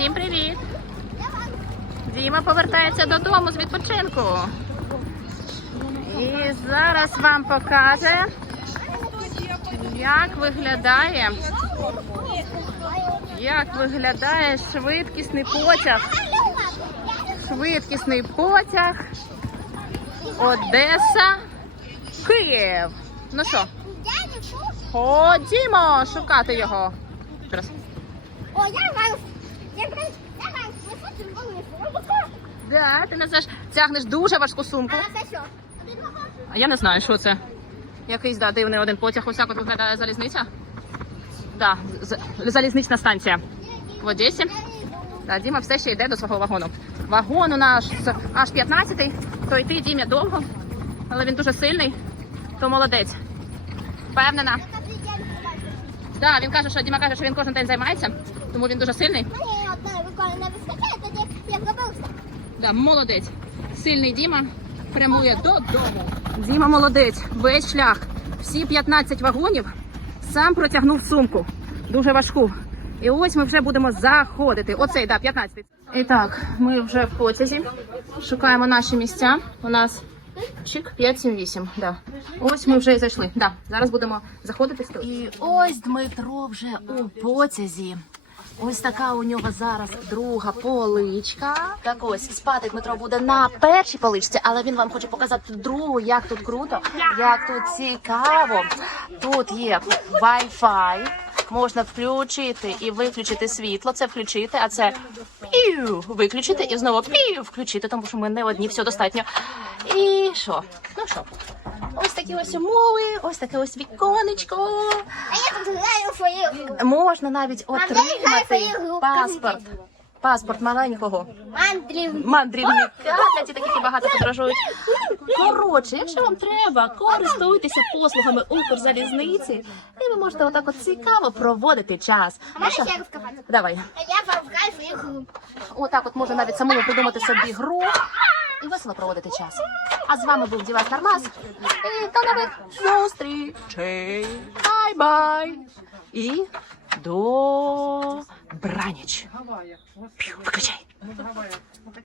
Всім привіт! Діма повертається додому з відпочинку. І зараз вам покаже, як виглядає, як виглядає швидкісний потяг. Швидкісний потяг. Одеса, Київ. Ну що, ходімо шукати його. О, я Да, ти несеш, тягнеш дуже важку сумку. А це що? А я не знаю, що це. Якийсь да, дивний один потяг, ось так от виглядає залізниця. Да, залізнична станція в Одесі. Да, Діма все ще йде до свого вагону. Вагон у нас аж 15-й, то йти Дімі довго, але він дуже сильний, то молодець. Впевнена. Да, він каже, що Діма каже, що він кожен день займається, тому він дуже сильний. Не тоді. Да, молодець. Сильний Діма прямує додому. Діма молодець. Весь шлях. Всі 15 вагонів сам протягнув сумку. Дуже важку. І ось ми вже будемо заходити. Оцей, да, 15. І так, ми вже в потязі. Шукаємо наші місця. У нас чик 5, 7, 8. Да. Ось ми вже і зайшли. Да. Зараз будемо заходити. І ось Дмитро вже у потязі. Ось така у нього зараз друга поличка. Так ось спати Дмитро буде на першій поличці, але він вам хоче показати другу, як тут круто, як тут цікаво. Тут є Wi-Fi, можна включити і виключити світло. Це включити, а це пів виключити і знову пів включити, тому що ми не одні, все достатньо. І що? Ну що? Ось такі ось умови, ось таке ось віконечко. А я тут граю у свою. Можна навіть отримати паспорт. Паспорт маленького Мандрів. мандрівника для які багато подорожують. Коротше, якщо вам треба, користуйтеся послугами Укрзалізниці, і ви можете отак от цікаво проводити час. А можна ще розказати? давай. А я вам граю гру. Отак от можна навіть самому придумати собі гру і весело проводити час. А з вами був Дівас Нормас. І до нових зустрічей. Бай-бай. І до браніч. Пью, Виключай.